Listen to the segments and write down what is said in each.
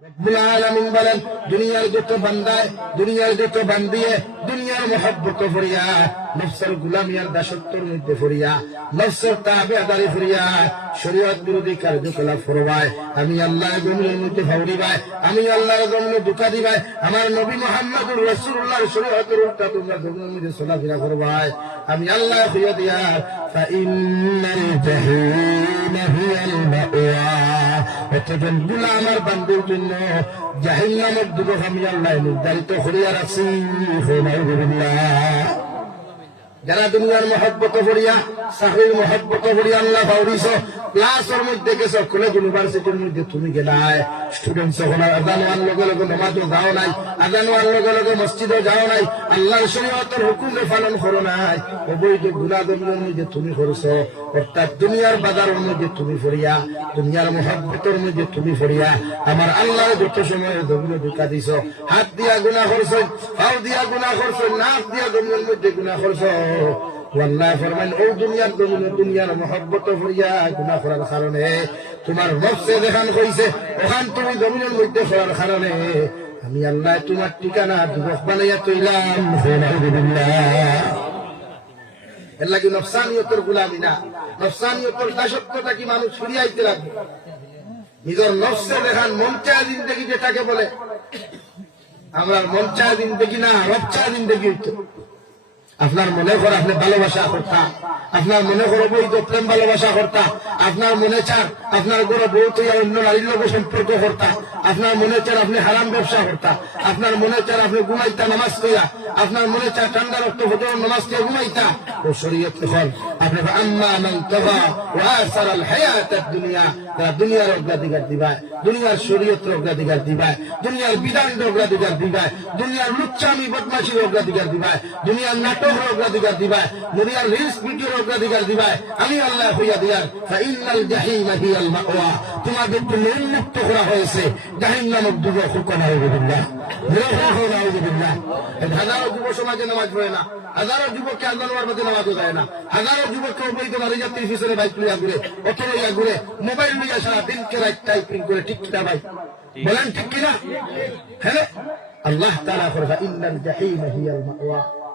বলেন দুনিয়ার যত বান্দায় দুনিয়ার যত বান্দিয়ে দুনিয়ার মহব্বত ফরিয়া নফসের গুলামিয়ার দাসত্বর মধ্যে ফরিয়া নফসের তাবেদারি ফরিয়া শরীয়ত বিরোধী কার্যকলাপ ফরবায় আমি আল্লাহ গমনের মধ্যে ফাউরিবাই আমি আল্লাহর গমনে দুকা দিবাই আমার নবী মোহাম্মদুর রাসূলুল্লাহর শরীয়তের উল্টা তোমরা গমনের মধ্যে চলাফেরা করবাই আমি আল্লাহ হইয়া দিয়া ফাইন্নাল জাহিমা হিয়াল মাওয়া অতজনগুলা আমার বান্ধব জন্য। জাহিল নামক যুবক আমি আল্লাহ নির্ধারিত করিয়া রাখছি। যারা দুনিয়ার মহব্বত করিয়া, চাকরির মহব্বত করিয়া আল্লাহ ভাউরিছ ক্লাসের মধ্যে গেছ কলেজ ইউনিভার্সিটির মধ্যে তুমি গেলাই। স্টুডেন্ট সকল আদান হওয়ার লগে লগে নমাজও যাও নাই আদান হওয়ার লগে লগে মসজিদও যাও নাই, আল্লাহর শরীয়তের হুকুমে পালন করো নাই। অবৈধ গুণাগমের মধ্যে তুমি করছ। অর্থাৎ দুনিয়ার বাজারের মধ্যে তুমি ফরিয়া, দুনিয়ার মহব্বতের মধ্যে তুমি ফরিয়া, আমার আল্লাহ যত সময় দবিল ঢুকা দিছ। হাত দিয়া গুণা করছ, পাও দিয়া গুণা করছ, নাক দিয়া দমিনের মধ্যে গুণা ফরমান ও গুণা তুমি মধ্যে আমি আল্লাহ তোমার ঠিকানা যুবক বানাইয়া তৈলাম। এর লাগে নফসানিয়তের গুলামি না। নফসানিয়তের দাসত্বটা কি মানুষ ফিরিয়াইতে লাগবে? নিজের নফসে দেখান মঞ্চায় জিন্দগি যেটাকে বলে, আমরা মঞ্চায় জিন্দগি না রবচায় জিন্দগি হইতো। আপনার মনে করে আপনি ভালোবাসা করতা, আপনার মনে করে বৈধ প্রেম ভালোবাসা করতা, আপনার মনে চান আপনার গড়ে তৈয়া অন্য নারীর লোক সম্পর্ক করতা, আপনার মনে চান আপনি হারাম ব্যবসা করতা, আপনার মনে চান আপনি ঘুমাইতা নামাজ কইয়া আপনার মনে চান ঠান্ডা রক্ত ফজর নামাজ দিয়ে ঘুমাইতা। ও শরীয়ত তখন আপনি আম্মা মান তবা ওয়া সারাল হায়াত দুনিয়া তারা দুনিয়ার অগ্রাধিকার দিবায়, দুনিয়ার শরীয়তের অগ্রাধিকার দিবায়, দুনিয়ার বিধানের অগ্রাধিকার দিবায়, দুনিয়ার লুচ্চামি বদমাশির অগ্রাধিকার দিবায়, দুনিয়ার নাটকের অগ্রাধিকার দিবায় দুনিয়ার রিলস ভিডিওর অগ্রাধিকার দিবায় আমি আল্লাহ হইয়া দিয়ার। ফাইনাল জাহিমা হিয়াল মাওয়া। তোমাদের জন্য করা হয়েছে। জাহিম নামক যুবক হুকুম আউযুবিল্লাহ সমাজে নামাজ পড়ে যুবককে হওয়ার মধ্যে বাইক লইয়া ঘুরে, অটো লইয়া মোবাইল লইয়া সারা দিন কেরাই টাইপিং করে, ঠিক ভাই? বলেন ঠিক কিনা? হ্যাঁ আল্লাহ তাআলা করবা ইন্নাল জাহিম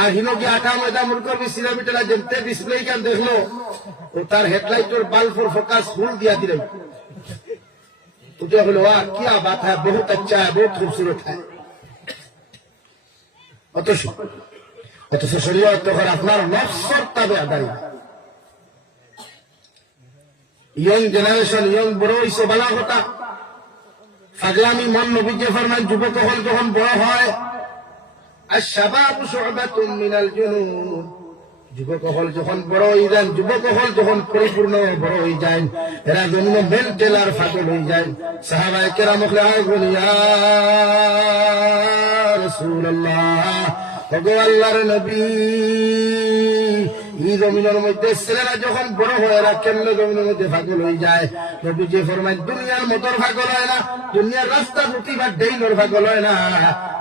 আর হিনো কি আটা ময়দা মুরকর বিশ কিলোমিটার জানতে ডিসপ্লে কান দেখলো ও তার হেডলাইটের বাল্বর ফোকাস ফুল দিয়া দিল उठे बोले वाह क्या बात है बहुत अच्छा है बहुत खूबसूरत है অথচ অথচ শরীয়ত তখন আপনার নফসর তাবে আদায় ইয়ং জেনারেশন ইয়ং বড় হইছে বালা কথা ফাগলামি মন নবীজে ফরমান যুবক হল যখন বড় হয় আর شعبة من জুনুন যুবক হল যখন বড় হয়ে যান, যুবক হল যখন পরিপূর্ণ বড় হয়ে যায় এরা জন্য মেন্টেল আর ফাটল হয়ে যায়। সাহাবাই কেরাম বলি ইয়া আল্লাহর নবী জমিনের মধ্যে ছেলেরা যখন বড় হয়, এরা কেমনে জমিনের মধ্যে হয়ে যায়? নবী যে ফরমায়, দুনিয়ার হয় না, দুনিয়ার রাস্তা রুটি বা ডেইলর ফাগল হয় না,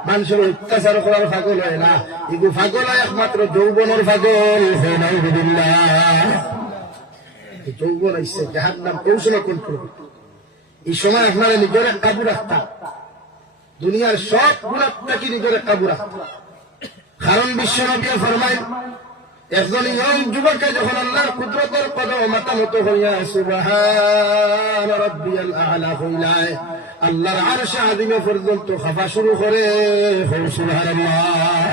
মানুষের অত্যাচার করার ফাগল হয় না, এগু ফাগল হয় একমাত্র যৌবনের ফাগল হয়। এই যৌবন আইসে যাহার নাম কৌশল কন্ট্রোল এই সময় আপনারা নিজের কাবু রাখতাম দুনিয়ার সব গুণাত্মাকে নিজের কাবু রাখতাম কারণ বিশ্ব নবী ফরমায় একজন ইয়ং যুবককে যখন আল্লাহর কুদরতের কদম মাথা মতো হইয়া সুবহান রাব্বিয়াল আ'লা হইলায়। আল্লাহর আরশ আযিমে পর্যন্ত খাফা শুরু করে সুবহানাল্লাহ।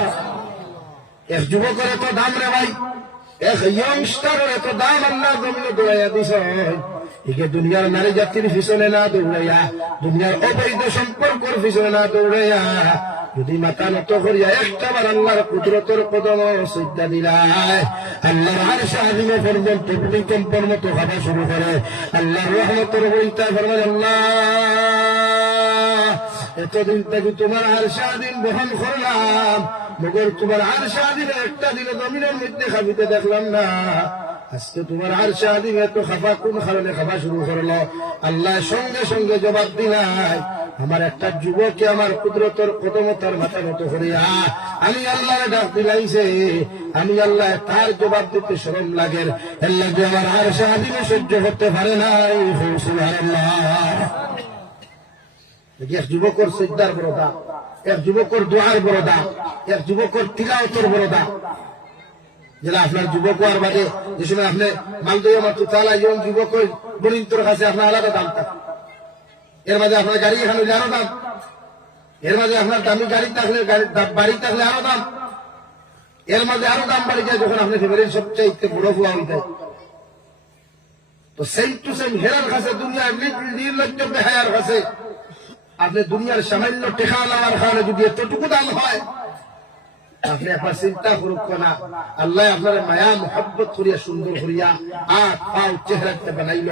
এক যুবকের এত দাম রে ভাই, এক ইয়ংস্টারের এত দাম আল্লাহ জমিনে দৌড়াইয়া দিছ। একে দুনিয়ার নারী জাতির পিছনে না দৌড়াইয়া, দুনিয়ার অবৈধ সম্পর্কর পিছনে না দৌড়াইয়া যদি মাথা নত করিয়া একটা আল্লাহর কুদরতর কদম সজ্জা দিলায়, আল্লাহর আর সাহায্যে পর্যন্ত ভূমিকম্পর মতো হওয়া শুরু করে। আল্লাহর রহমতের বইতা ফরমান, আল্লাহ, এতদিন থেকে তোমার আর স্বাধীন বহন করলাম, মগর তোমার আর স্বাধীন একটা দিনে জমিনের মধ্যে খাবিতে দেখলাম না। আজকে তোমার আর স্বাধীন এত খাবা, কোন কারণে খাফা শুরু করল? আল্লাহ সঙ্গে সঙ্গে জবাব দিলাই আমার একটা যুবকে আমার কুদরতর কদমতার মাথা মতো করিয়া আমি আল্লাহর ডাক দিলাইছে। আমি আল্লাহ তার জবাব দিতে শরম লাগে। এর লাগে আমার আর স্বাধীনে সহ্য করতে পারে নাই। এক যুবকর সিদ্ধার বড় দাম এক যুবকর দোয়ার বড় দাম এক যুবকর তিলাওতর বড় দাম যেটা আপনার যুবক আর বাদে, যে সময় আপনি মালদয় মাত্র চালা যেমন যুবক বনিন্তর কাছে আপনার আলাদা দাম থাকে। এর মাঝে আপনার গাড়ি এখানে আরও দাম। এর মাঝে আপনার দামি গাড়ি থাকলে বাড়ি থাকলে আরও দাম। এর মাঝে আরও দাম বাড়ি যায় যখন আপনি ফেব্রুয়ারি সবচেয়ে বড় ফুয়া হইতে তো সেই টু সেম হেরার কাছে দুনিয়ার নির্লজ্জ বেহায়ার কাছে আপনি দুনিয়ার সামান্য টেকা লাগার কারণে যদি এতটুকু দাম হয় আপনি একবার চিন্তা করুক না। আল্লাহ আপনার মায়া, মোহাব্বত করিয়া, সুন্দর করিয়া আট পাও চেহারাতে বানাইল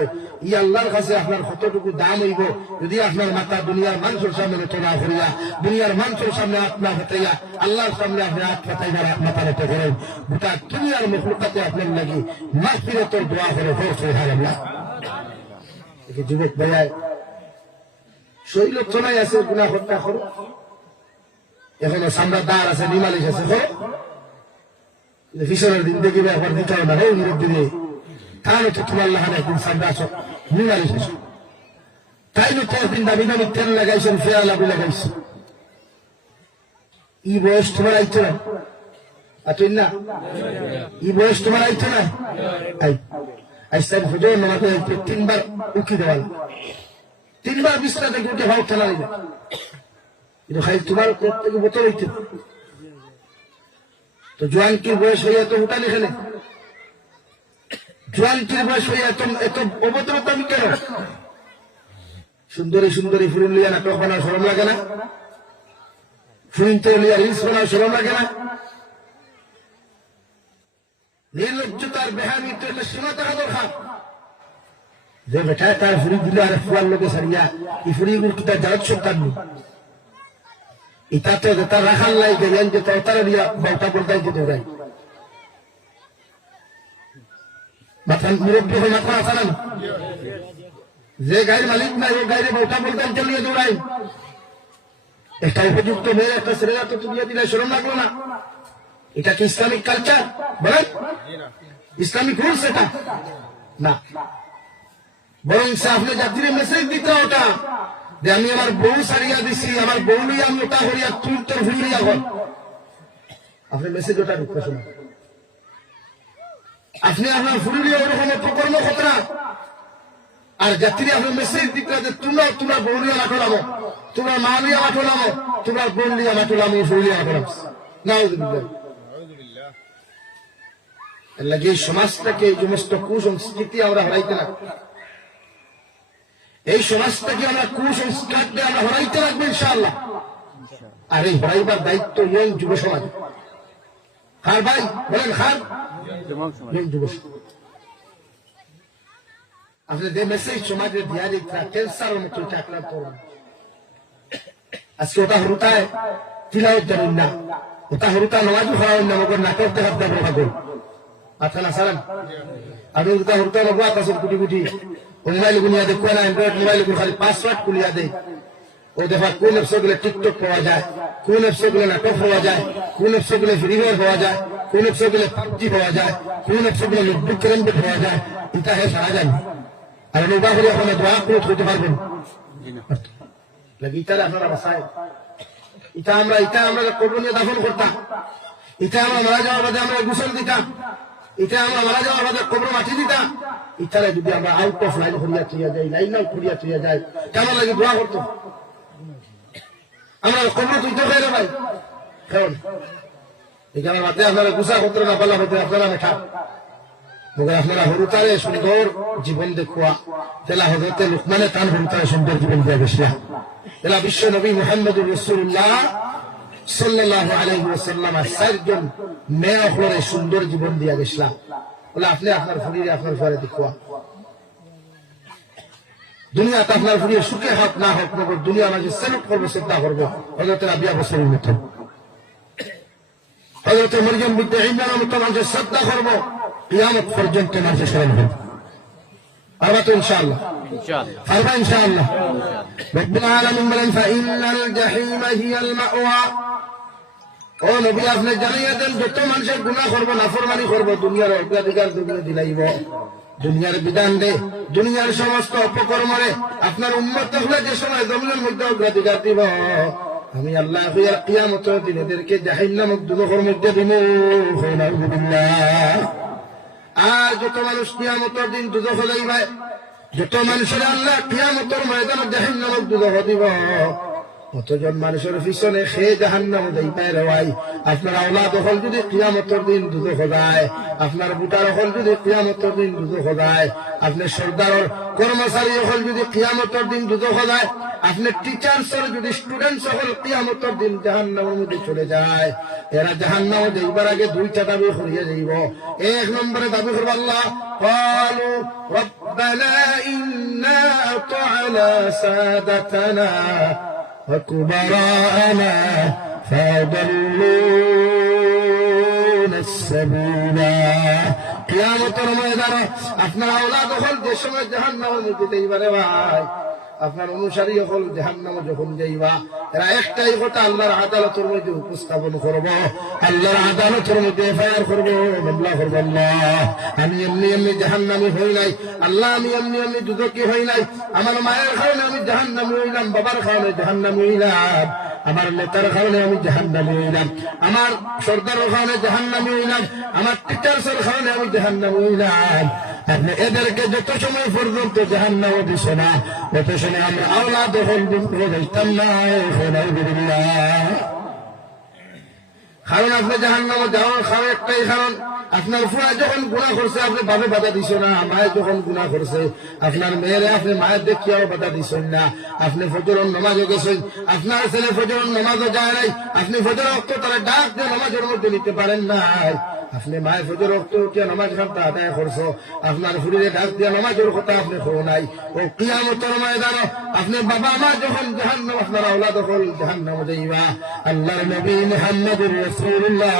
ই আল্লাহর কাছে আপনার কতটুকু দাম হইব? যদি আপনার মাথা দুনিয়ার মানুষের সামনে নত না করিয়া, দুনিয়ার মানুষের সামনে আত্মা হতাইয়া আল্লাহর সামনে আপনি আট পাতাইবার মাথা নত করেন, গোটা দুনিয়ার মখলুকাতে আপনার লাগি মাফিরতর দোয়া করে হোক, সুবহানাল্লাহ। দেখি যুবক ভাইয়ায় শৈল চলাই আছে গুণা হত্যা করো এখনও সামরা দাঁড় আছে নিমালিশ আছে ফিসনের দিন দেখি একবার দিতে হবে না রে দিয়ে তাহলে তো তোমার লাগানে একদিন সামরা আছো। নিমালিশ আছো। তাই তো তোর দিন দাবি দাবি তেল লাগাইছেন ফেয়া লাভি লাগাইছে ই বয়স তোমার আইতো না? আতুই না? ই বয়স তোমার আইতো না? আই আইসাই হুজুর নামাকে তিনবার উকি দেওয়াল। তিনবার বিছনা থেকে উঠে দিবে কিন্তু খাই তোমার কোপ থেকে বোতল হইতে। তো জোয়ানকির বয়স হইয়া তো উঠালি খেলে। জোয়ানকির বয়স হইয়া এত অভদ্রতা আমি কেন? সুন্দরী সুন্দরী ফুরিন লিয়া নাটক বানার সরম লাগে না? ফুরিন তো লিয়া রিলস বানার সরম লাগে না? নির্লজ্জতার বেহামি তো একটা সীমা থাকা দরকার। যে বেটা তার ফুরি দিলে আর ফুয়ার লোকে সারিয়া এই ফুরিগুলো তার জারত নেই এটা তো তার রাখার লাই গেলেন যে তার দিয়া বাউটা বলতাই যে দৌড়াই মাথা মুরব্বী হয়ে মাথা আসা না? যে গাড়ির মালিক নাই ও গাড়ি বাউটা বলতাই চালিয়ে দৌড়াই। একটা উপযুক্ত মেয়ে, একটা ছেলেরা তো তুলিয়ে দিলে শরম লাগল না। এটা কি ইসলামিক কালচার বলেন। ইসলামিক রুলস এটা? না। বরং সে আপনি জাতির মেসেজ দিতে ওটা। যে আমি আমার বউ সারিয়া দিছি, আমার বউ আমি ওটা করিয়া তুই তোর ভুলিয়া হল আপনি মেসেজ ওটা ঢুকতে শুনুন আপনি আপনার ফুলিয়ে ওরকম প্রকর্ম খতরা আর যাত্রী আপনার মেসেজ দিতে যে তোমরা তোমরা বউ নিয়ে মাঠো নামো। তোমরা মা নিয়ে মাঠো নামো। তোমরা নিয়ে মাঠো নামো ফুলিয়া মাঠো নামো। নাউজুবিল্লাহ। লাগে সমাজটাকে এই সমস্ত কুসংস্কৃতি আমরা হারাইতে না। এই সমাজটাকে আমরা কুসংস্কার দিয়ে আমরা হরাইতে রাখব ইনশাআল্লাহ। আর এই হরাইবার দায়িত্ব ইয়ং যুব সমাজ। খার ভাই, বলেন খার যুব। আপনি যে মেসেজ সমাজে দিয়া মতো আক্রান্ত। আজকে ওটা হরুতায় জানেন না। ওটা হরুতা না মগর নাটক আচ্ছা না ওটা হরুতা লগো আকাশ কুটি কুটি মোবাইল গুলিয়া দে কোন অ্যান্ড্রয়েড মোবাইলগুলো খালি পাসওয়ার্ড কুলিয়া দে ও দেখা কোন অ্যাপসে গুলো টিকটক পাওয়া যায় কোন অ্যাপসে গুলো নাটক পাওয়া যায় কোন অ্যাপসে গুলো ফ্রি ফায়ার পাওয়া যায় কোন অ্যাপসে গুলো পাবজি পাওয়া যায় কোন অ্যাপসে গুলো ক্যারেম বোর্ড পাওয়া যায় এটা হে সারা যায় আর নৌকা করে ওখানে দোয়া করে করতে পারবেন লাগি আপনারা বাসায় এটা আমরা এটা আমরা কবর নিয়ে দাফন করতাম এটা আমরা মারা যাওয়ার বাদে আমরা গোসল দিতাম এটা আমরা মারা যাওয়ার বাদে কবর মাটি দিতাম ইতারে যদি আমরা আউট অফ লাইন করিয়া তুইয়া যাই লাইন আউট করিয়া তুইয়া যাই কেমন লাগে দোয়া করতো? আমরা কবর তুইতে খাই রে ভাই। কেমন? এখানে আপনারা গুসা করতে না হতে আপনারা মেঠা আপনারা হরুতারে সুন্দর জীবন দেখুয়া। তেলা হজরতে লুকমানে তান হরুতারে সুন্দর জীবন দিয়া গেছিলা। তেলা বিশ্ব নবী মোহাম্মদ রসুল্লাহ সাল্লাল্লাহু আলাইহি ওয়াসাল্লাম চারজন মেয়ে সুন্দর জীবন দিয়া গেছিলা। বলে আপনি আপনার শরীরে আপনার ঘরে দেখুয়া দুনিয়াতে আপনার ফুরিয়ে সুখে হোক না হোক নগর দুনিয়া মাঝে সেলুট করব শ্রদ্ধা করব হজরতের আবিয়া বছরের মতো হজরতের মরিয়ম বিদ্যা ইমরানের মতো মানুষের শ্রদ্ধা করব কিয়ামত পর্যন্ত মানুষের স্মরণ হবে পারবা তো ইনশাআল্লাহ ইনশাআল্লাহ পারবা ইনশাআল্লাহ রব্বুল আলামিন বলেন ফাইনাল জাহিম হিয়াল মাওয়া ও নবী, আপনি জানিয়ে দেন, যত মানুষের গুনাহ করব, নাফরমানি করব, দুনিয়ার অগ্রাধিকার দুনিয়া দিলাইব দুনিয়ার বিধান দে, দুনিয়ার সমস্ত অপকর্মরে আপনার উন্মত হলে যে সময় জমিনের মধ্যে অগ্রাধিকার দিব। আমি আল্লাহ হইয়া কিয়ামত দিন এদেরকে জাহিন্নামক দুদকের মধ্যে দিব। আর যত মানুষ কিয়ামতের দিন দুদক যাইবে যত মানুষের আল্লাহ কিয়ামতের ময়দান জাহিন্নামক দুদক দিব। কতজন মানুষের পিছনে সে জাহান্নাম যাইতে রেওয়াই আপনার আওলাদ হল যদি কিয়ামতের দিন দুদক যায় আপনার বুটার হল যদি কিয়ামতের দিন দুদক যায় আপনার সর্দারের কর্মচারী হল যদি কিয়ামতের দিন দুদক যায় আপনার টিচার্সের যদি স্টুডেন্টস হল কিয়ামতের দিন জাহান্নামের মধ্যে চলে যায় এরা জাহান্নাম যাইবার আগে দুইটা দাবি করিয়া যাইব এক নম্বরে দাবি করবো আল্লাহ قالوا ربنا إنا أطعنا سادتنا وكبراءنا فأضلونا السبيلا কিয়ামতের ময়দানে আপনার আওলাদ হল যে সময় জাহান্নামের মধ্যে যাইবারে ভাই আপনার অনুসারী হল জাহান্নামে যখন যাইবা এরা একটাই কথা, আল্লাহর আদালতের মধ্যে উপস্থাপন করব। আল্লাহর আদালতের মধ্যে এফআইআর করব, মামলা করব আল্লাহ। আমি এমনি এমনি জাহান্নামি হই নাই। আল্লাহ, আমি এমনি এমনি দুদকি হই নাই। আমার মায়ের কারণে আমি জাহান্নামি হইলাম, বাবার কারণে জাহান্নামি হইলাম। আমার নেতার কারণে আমি জাহান্নামি হইলাম। আমার সর্দারের কারণে জাহান্নামি হইলাম। আমার টিচার্সের কারণে আমি জাহান্নামি হইলাম। আপনি এদেরকে যত সময় পর্যন্ত নাও দিছে না যত সময় আমরা আওলা দখল দিতাম না কারণ আপনি জাহান নামে যাওয়ার কারণ একটাই কারণ আপনার ফুয়া যখন গুণা করছে, আপনি ভাবে বাধা দিছ না, মায়ের যখন গুণা করছে, আপনার মেয়েরে আপনি মায়ের দেখিয়াও বাধা দিছেন না। আপনি ফজরন নমাজও গেছেন, আপনার ছেলে ফজরন নমাজও যায় নাই, আপনি ফজর অক্ত তারা ডাক দিয়ে নমাজের মধ্যে নিতে পারেন নাই। আপনি মায়ের ফজর অক্ত উঠিয়া নমাজ খানটা আদায় করছ, আপনার ফুরিরে ডাক দিয়া নমাজের কথা আপনি খো নাই। ও কিয়ামতর ময়দান আপনি বাবা মা যখন জাহান্নাম, আপনার আওলাদ হল জাহান্নাম যাইবা। আল্লাহর নবী মুহাম্মদুর রাসূলুল্লাহ।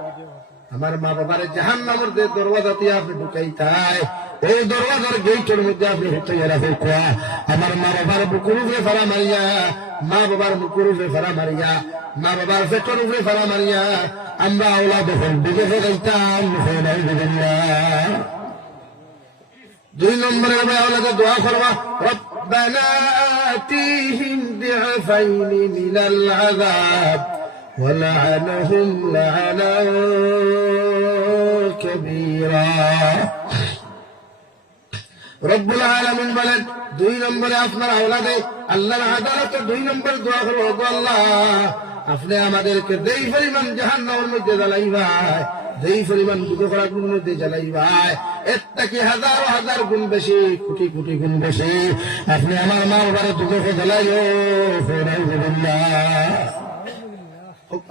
আমার মা বাবারে জাহান নামর যে দরওয়াজা দিয়ে আপনি ঢুকাইতাই এই দরওয়াজার গেইটের মধ্যে আপনি হতে রাখো কোয়া আমার মা বাবার বুকুর উপরে ফারা মারিয়া মা বাবার বুকুর উপরে ফারা মারিয়া মা বাবার পেটর উপরে ফারা মারিয়া আমরা আওলা দখল বুঝে ফেলাইতাম দুই নম্বরে আমরা আওলাদে দোয়া করবা ربنا آتيهم ضعفين من العذاب ولعنهم لعنا كبيرا রব্বুল আলামিন বলেন দুই নম্বরে আপনার আওলাদে আল্লাহর আদালতে দুই নম্বর দোয়া করবো ওগো আল্লাহ আপনি আমাদেরকে দেই পরিমাণ জাহান্নামের মধ্যে জ্বালাইবাই দেই পরিমাণ দুটো করা গুণ মধ্যে জ্বালাইবাই এর থেকে হাজার হাজার গুণ বেশি কোটি কোটি গুণ বেশি আপনি আমার মা বাবার দুটো জ্বালাইও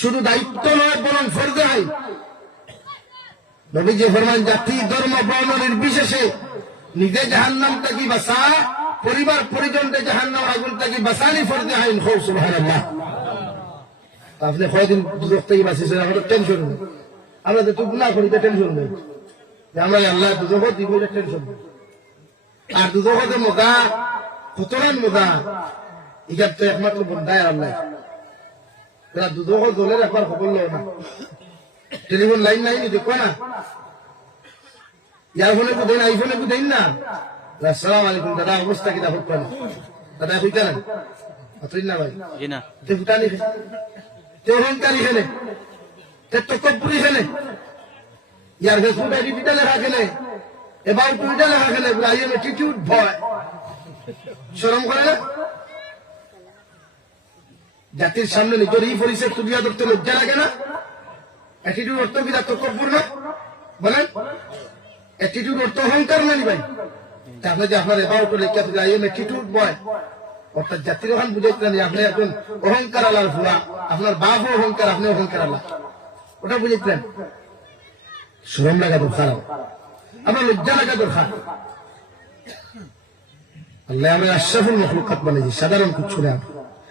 শুধু দায়িত্ব নয়, বরং ফর্দে নাই নবী যে ফরমান, জাতি, ধর্ম, বর্ণ নির্বিশেষে নিজে জাহান্নাম থেকে বাঁচা পরিবার পরিজনকে জাহান্নাম আগুন থেকে বাসানি ফরদে আইন খৌ সুবহানাল্লাহ। আপনি কয়দিন দুজক থেকে বাঁচিয়েছেন? আমাদের টেনশন নেই। আমরা যে না করি টেনশন নেই। আমরা আল্লাহ দুজক দিব টেনশন নেই। আর দুজকতে মোদা কতরান মোদা ইগার তো একমাত্র বন্ধায় আল্লাহ এরা দুজক দলের একবার খবর লো না। টেলিফোন লাইন নাই নি দেখো না। ইয়ার ফোনে কো দেন আইফোনে কো না। আসসালামু আলাইকুম দাদা অবস্থা কি দেখো কোন? দাদা কইতা না অতই না ভাই? জি না। তে ফুটানি তে অহংকারী খেলে তে তকব্বুরি খেলে ইয়ার ফেসবুক আইডি দিতে লেখা খেলে এবার টুইটা লেখা খেলে আইএম অ্যাটিটিউড ভয়। শরম করে না? জাতির সামনে নিজের এই পরিচয় তুলিয়া ধরতে লজ্জা লাগে না? অ্যাটিটিউড অর্থ কি? না বলেন। অ্যাটিটিউড অর্থ অহংকার নানি ভাই। তা আপনি যে আপনার এবার তো লেখা তুলে আইএম অ্যাটিটিউড ভয় অর্থাৎ জাতির ওখান বুঝাইতে আপনি একজন অহংকার আলার ফুলা আপনার বাপও অহংকার আপনি অহংকার আল্লাহ ওটা বুঝাইতেন শ্রম লাগা দরকার। আপনার লজ্জা লাগা দরকার। আল্লাহ আমরা আশরাফুল মখলুকাত বানিয়েছি সাধারণ কিছু না।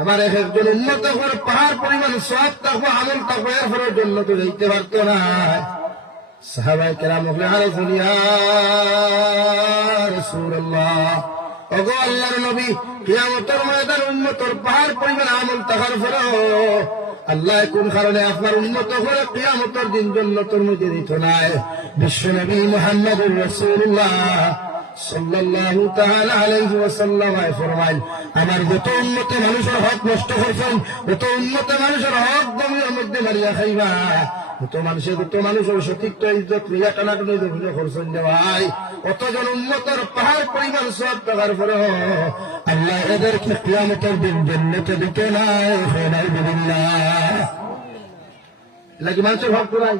আমার এক একজন উন্নত করে পাহাড় পরিমাণ সব থাকব আমল থাকব এরপরে জন্য তো যাইতে পারতো না। সাহাবাই কেরাম আরে শুনিয়া, রাসূলুল্লাহ, ওগো আল্লাহর নবী, কিয়ামতের ময়দান উম্মতর পাহাড় পরিমাণ আমল থাকার পরেও আল্লাহ কোন কারণে আপনার উন্নত করে কিয়ামতের দিন জন্নতর মধ্যে দিত নাই? বিশ্ব নবী মুহাম্মদুর রাসূলুল্লাহ। সাল্লাল্লাহু তাআলা আলাইহি ওয়াসাল্লাম ফরমাইল আমার যত উন্নতে মানুষের হক নষ্ট করছেন যত উন্নতে মানুষের হক জমির মধ্যে মারিয়া খাইবা, যত মানুষের যত মানুষের সঠিক ইজ্জত লিয়া টানাটানি জমিনে করছেন যে ভাই অতজন উন্নতর পাহাড় পরিমাণ সব টাকার পরে আল্লাহ এদেরকে কিয়ামতের দিন জন্নতে দিতে নাই নাউযুবিল্লাহ লাগি মানুষের হক করাই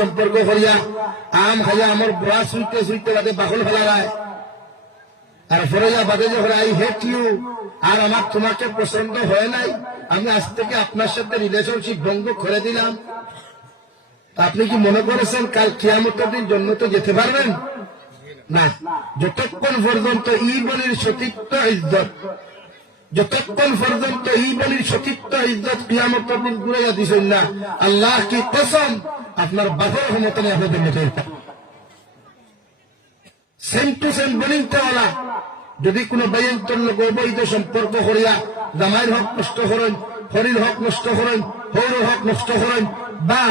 সম্পর্ক করিয়া আম খাইয়া আমার সুইতে সুইতে ফেলা যায়। আর বাদে যখন আই হেট ইউ, আর আমার তোমাকে পছন্দ হয় নাই, আমি আজ থেকে আপনার সাথে রিলেশনশিপ ভঙ্গ করে দিলাম। আপনি কি মনে করেছেন কাল কিয়ামতের দিন জন্য তো যেতে পারবেন? না। যতক্ষণ পর্যন্ত ই বলির সতীত্ব ইজ্জত যতক্ষণ পর্যন্ত এই বলির সতীত্ব ইজ্জত কিয়ামত দিন ঘুরাইয়া দিছেন না, আল্লাহ কি কসম আপনার বাপের ক্ষমতা নেই আপনাদের মতো সেম টু সেম বলিংতেওয়ালা যদি কোনো বাইন্তর লোক অবৈধ সম্পর্ক করিয়া জামাইয়ের হক নষ্ট করেন হরির হক নষ্ট করেন হৌর হক নষ্ট করেন, বা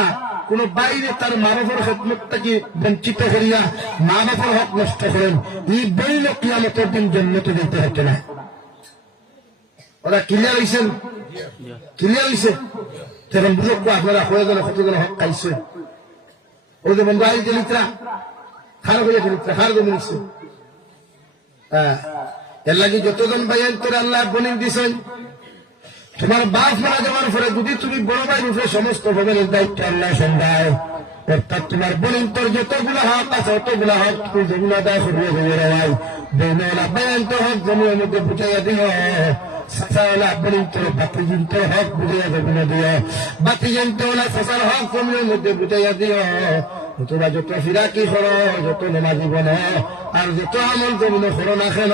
কোন বাইরে তার মা বাবার খেদমতটাকে বঞ্চিত করিয়া মা বাবার হক নষ্ট করেন, এই বইল কিয়ামতের দিন জন্মতে দিতে হতে না। ওরা ক্লিয়ার হয়েছেন ক্লিয়ার হয়েছে তখন বুঝো আপনারা হয়ে গেলে কতজন হক খাইছে ও যে বন্ধু আই লিত্রা খারাপ হয়ে লিত্রা খারাপ হ্যাঁ এর লাগে যতজন ভাইয়ের তোর আল্লাহ বনির দিছেন তোমার বাপ মারা যাওয়ার পরে যদি তুমি বড় ভাই রূপে সমস্ত ভবনের দায়িত্ব আল্লাহ সন্ধ্যায় অর্থাৎ তোমার বোনিন তোর যতগুলো হক আছে অতগুলো হক তুমি জমিন আদায় করবে জমির ভাই বেনলা বেন তো হক জমির মধ্যে বুঝাইয়া দিও সাসাওয়ালা বোনিন তোর বাতিজিন তোর হক তোরা যত ফিরাকি করো, যত নামাজি বনো, আর যত আমল জমিনে করো না খেল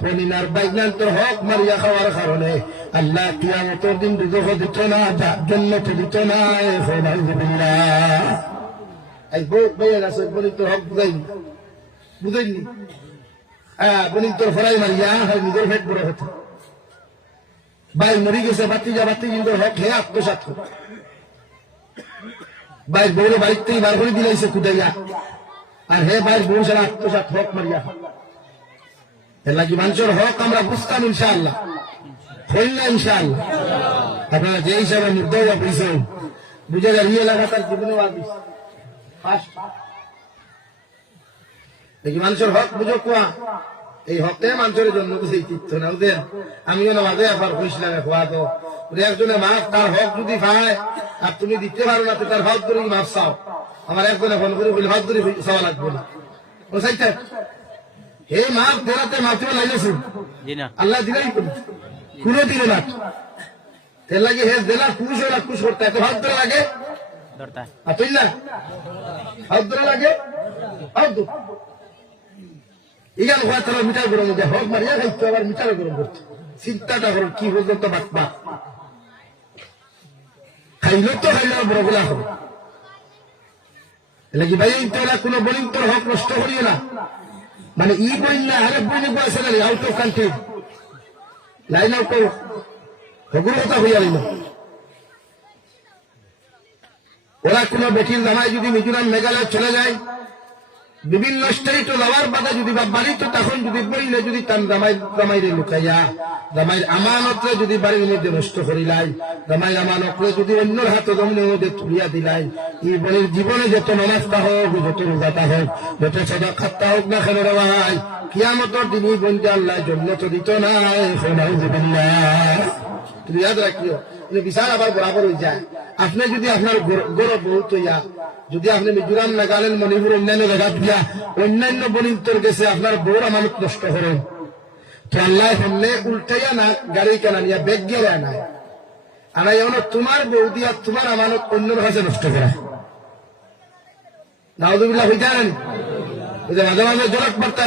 পনিনার বাইনান্তর হক মারিয়া খাওয়ার কারণে আল্লাহ কিয়ামতের দিন দুদক দিত না জন্নত দিত না এই বউ বইয়ের আছে বলি তো হক বুঝাই বুঝেননি হ্যাঁ বনিন ফরাই মারিয়া, হয় নিজের ভেট বড় হতো ভাই মরি গেছে বাতি যা বাতি কিন্তু হক হে আত্মসাত হোক ভাই বউরে বাড়িতেই বার করে দিলাইছে কুদাইয়া। আর হে ভাই বউ সারা আত্মসাত হক মারিয়া। এর লাগি মানুষের হক আমরা বুঝতাম ইনশাআল্লাহ। হইল ইনশাআল্লাহ। আপনারা যে হিসাবে মুদ্দাই বুঝছেন বুঝে গেল এই এলাকা তার জীবনে দেখি মানুষের হক বুঝো কোয়া। এই হকে মানুষের জন্ম তো সেই তীর্থ না ওদের আমিও না মাঝে একবার কইস লাগে খোয়া তো। একজনে মাছ তার হক যদি পায় আর তুমি দিতে পারো না তো তার হক ধরে মাছ চাও। আমার একজনে ফোন করে বলি হক ধরে চাওয়া লাগবে না। ও সাইতে হে মাছ ধরাতে মাছ লাগেছে না। আল্লাহ দিলাই কোনো দিলে না। তেল লাগে হে দিলা খুশ হয়ে খুশ করতে। এত হক ধরে লাগে? আর তুই না? হক ধরে লাগে? হক দু হওয়া তারা মিটার গরম হক মারিয়া খাইতো আবার গরম চিন্তাটা করো, কি তো বড়গুলা কি ভাই কোনো বলিং তোর হক নষ্ট করিও না। মানে ই বই না, আরেক বই আছে না out of country line out কথা হইয়া রইল। ওরা কোনো বেটির নামায় যদি মিজোরাম, মেঘালয় চলে যায় বিভিন্ন স্টেট যাওয়ার বাদে যদি বা বাড়িতে তখন যদি বইলে যদি তার জামাই জামাইরে লুকাইয়া, জামাইর আমানতরে যদি বাড়ির মধ্যে নষ্ট করিলাই, জামাইর আমানতরে যদি অন্যর হাতে জমিনের মধ্যে তুলিয়া দিলাই, এই বাড়ির জীবনে যত নমাজটা হোক, যত রোজাটা হোক, যত সদা খাত্তা হোক না কেন রে ভাই, কিয়ামতর দিনই বন্ধে আল্লাহ জন্য তো দিত না তুমি ইয়াদ রাখিও বিশাল আবার বরাবর হয়ে যায়। আপনি যদি আপনার গৌরব বহুত হইয়া, যদি আপনি মিজোরাম নাগাল্যান্ড মণিপুর, অন্যান্য জায়গা দিয়া অন্যান্য বনিন্তর গেছে আপনার বউর আমানত নষ্ট করেন তো আল্লাহ সামনে উল্টাইয়া না, গাড়ি কেনা নিয়া বেগ গিয়ে না। আর এমন তোমার বউ দিয়া তোমার আমানত অন্যর কাছে নষ্ট করা। নাউদুবিল্লাহ মাঝে মাঝে জলক বার্তা?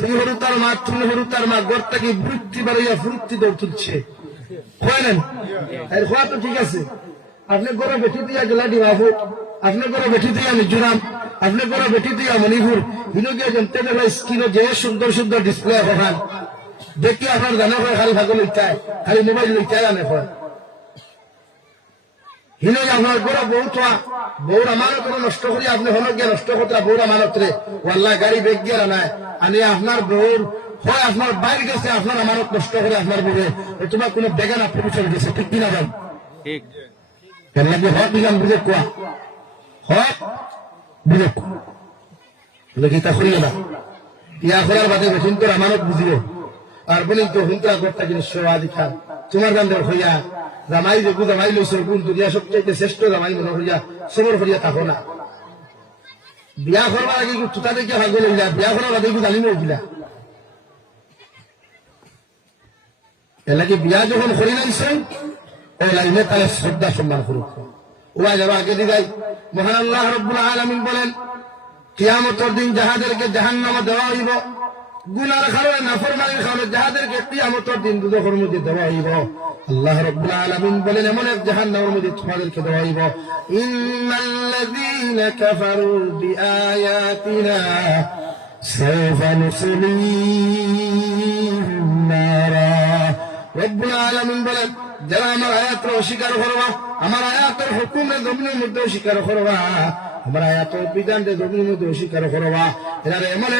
দুই হরু তার মা, তিন হরু তার মা গড় থেকে বৃত্তি বাড়াইয়া দৌড় তুলছে তো ঠিক আছে। আপনি গড়ে বেঠি দিয়া গেলা ডিমাপুর আপনি গড়ে বেঠি দিয়া মিজোরাম আপনি গড়ে বেঠি দিয়া মণিপুর। হিনো গিয়ে জানতে স্ক্রিনে যে সুন্দর সুন্দর ডিসপ্লে হন দেখি আপনার জানা হয় খালি ভাগ লইতায় খালি মোবাইল লইতায় জানে হয় হিনো আপনার গড়ে বউ থা বউর আমানত নষ্ট করি আপনি হলো গিয়ে নষ্ট করতে বউর আমানত রে ওয়াল্লাহ গাড়ি বেগ গিয়ে নাই। আনি আপনার বউর হয় আপনার বাইরে গেছে আপনার আমানত নষ্ট করে আপনার বউরে এ তোমার কোনো বেগানা পুরুষের গেছে ঠিক কিনা যান ঠিক। কেন লাগে হক দিলাম বুঝে কোয়া হক বুঝে বলে গীতা করিও না। করার বাদে বেশিন আমানত বুঝিও আর বলি তো হুন্তা করতে জিনিস সেবা দিখান তোমার গান্ধের হইয়া, জামাই যে জামাই লইছ গুণ দুনিয়া সবচেয়ে শ্রেষ্ঠ জামাই হইয়া, সবর হইয়া থাকো না। বিয়া বিয়া বাদে বিয়া যখন লাইনে শ্রদ্ধা সম্মান করুক। যারা আগে দিদাই। মহান আল্লাহ রব্বুল আলমিন বলেন, কিয়ামতর দিন যাহাদেরকে জাহান্নামে দেওয়া হইব, গুনার কারণে, নাফরমানির কারণে যাহাদেরকে কিয়ামতর দিন দুদকের মধ্যে দেওয়া হইব। আল্লাহ রব্বুল বলেন, এমন এক জাহান্নামের মধ্যে তোমাদেরকে দেওয়া হইব। ইন্নাল্লাযীনা কাফারু বিআয়াতিনা সাওফা নুসলিহিম নারা। রব্বুল আলামিন বলেন যারা আমার আয়াতের অস্বীকার করবা, আমার আয়াতের হুকুমে জমিনের মধ্যে অস্বীকার করবা, আমার আয়াতের বিধানকে জমিনের মধ্যে অস্বীকার করবা, এরা এমন